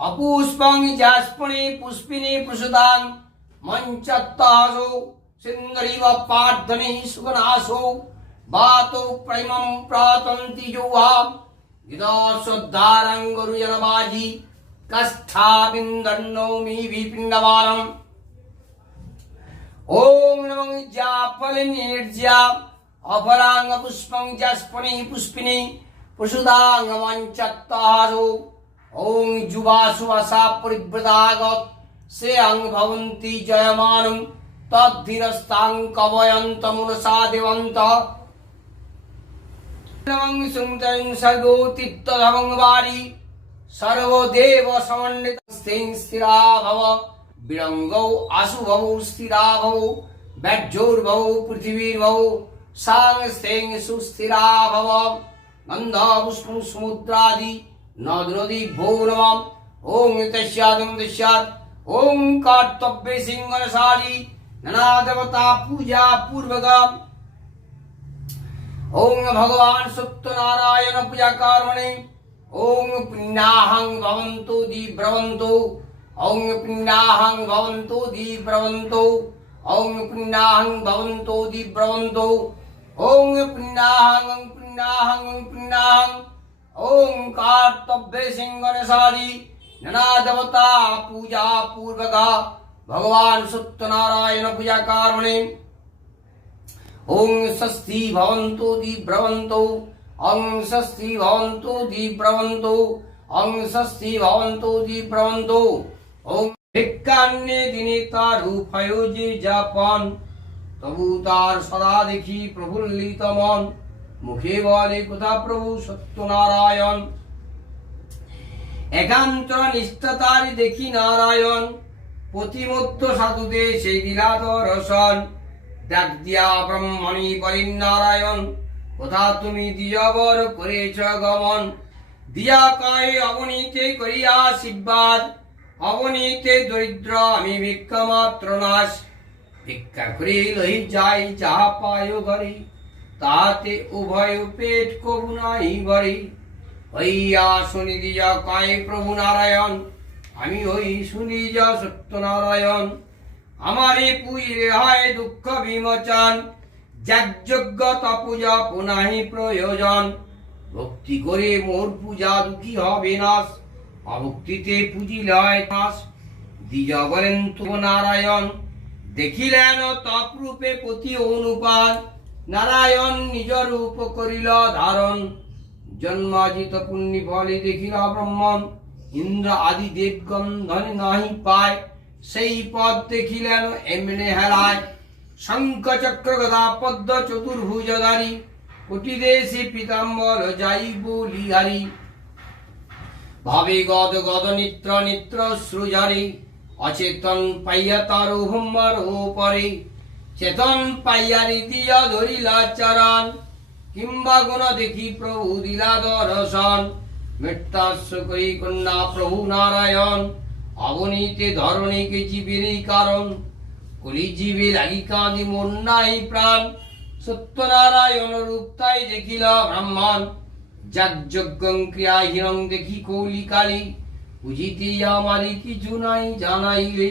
अपुष्पं जास्पणे पुष्पिने प्रसुतां मंचत्तासो सिंदरीव पार्थने सुगनासो बातो प्रेमं प्रातन्ति युवां विदासोद्धारं गुरुजनबाजी कष्ठाबिन्दन्नौमि विपिण्डवारम् ओम नमः जाफलनिर्ज्या अफलांग पुष्पं जास्पने पुष्पिने प्रसुतां मंचत्तासो ओम जुवासु आशा परिव्रतागत से अंग भवन्ति जयमानं तद्धीरस्तां कवयन्त मनसा देवन्त नमः सुंदरं सर्वोत्तित्तधमं वारी सर्वदेव समन्वितं स्थिरा भव विरंगौ आशुभौ स्थिरा भव बैठोर्भौ पृथिवीर्भौ सांग स्थेंग सुस्थिरा भव गंधा पुष्पं समुद्रादि नदी भो नमः ओम तस्यादं तस्यात् ओम कर्तव्य सिंहनशाली ननादेवता पूजा पूर्वकम् ओम भगवान सत्यनारायण पूजा कर्मणि ओम पुण्याहं भवन्तु दिब्रवन्तु ओम पुण्याहं भवन्तु दिब्रवन्तु ओम पुण्याहं भवन्तु दिब्रवन्तु ओम पुण्याहं पुण्याहं ओम कर्तव्य सिंहनशाली ननादेवता पूजा पूर्वका भगवान सत्यनारायण पूजा कर्मणि ओम षष्ठी भवन्तु दिब्रवन्तु ओम षष्ठी भवन्तु दिब्रवन्तु ओम षष्ठी भवन्तु दिब्रवन्तु ओम ভিক্ষান্নে দিনে তার রূপায় যে যাপন তবু তার সদা দেখি প্রফুল্লিত মন মুখে বলে কথা প্রভু সত্যনারায়ণ একান্ত নিষ্ঠতার দেখি নারায়ণ প্রতিমধ্য সাধুদে সেই দিলা দর্শন ডাক দিয়া ব্রহ্মণি বলেন নারায়ণ কথা তুমি দিয়বর করেছ গমন দিয়া কয় অবনীতে করিয়া আশীর্বাদ অবনীতে দরিদ্র আমি ভিক্ষা মাত্র নাশ ভিক্ষা করে লই যাই যাহা পায় ঘরে তাতে উভয় পেট কবু নাই ভরে হইয়া শুনি দিয়া কয় প্রভু নারায়ণ আমি হই শুনি যা সত্যনারায়ণ আমারে পুইরে হয় দুঃখ বিমোচন যাগযজ্ঞ তপূজা পুনাহি প্রয়োজন ভক্তি করে মোর পূজা দুঃখী হবে নাশ অভক্তিতে পুজিলে হয় নাশ দ্বিজ বলেন তো নারায়ণ দেখিলেন তপরূপে পতি অনুপান নারায়ণ নিজ রূপ করিল ধারণ জন্মাজিত পুণ্যি ফলে দেখিল ব্রহ্মণ ইন্দ্র আদি দেবগণ ধনে নাহি পায় সেই পদ দেখিলেন এমনে হেলায় শঙ্খ চক্র গদা পদ্ম চতুর্ভুজধারী কোটি দেশে পীতাম্বর যাই বলিহারি ভাবে গদ গদ নিত্র নিত্র শ্রুজারি অচেতন পাইয়া তার হুম্মার পরে চেতন পাইয়ারি দিয়া ধরিলা চরণ কিংবা গুণ দেখি প্রভু দিলা দর্শন মৃত্যাস্য করি কন্যা প্রভু নারায়ণ অবনীতে ধরণীকে জীবের কারণ কলি জীবে লাগি কাঁদি মন নাই প্রাণ সত্যনারায়ণ রূপ তাই দেখিল ব্রাহ্মণ যাগযজ্ঞং ক্রিয়াহীনং দেখি কৌলি কালী বুঝিতে আমারি কিছু নাই জানাইলে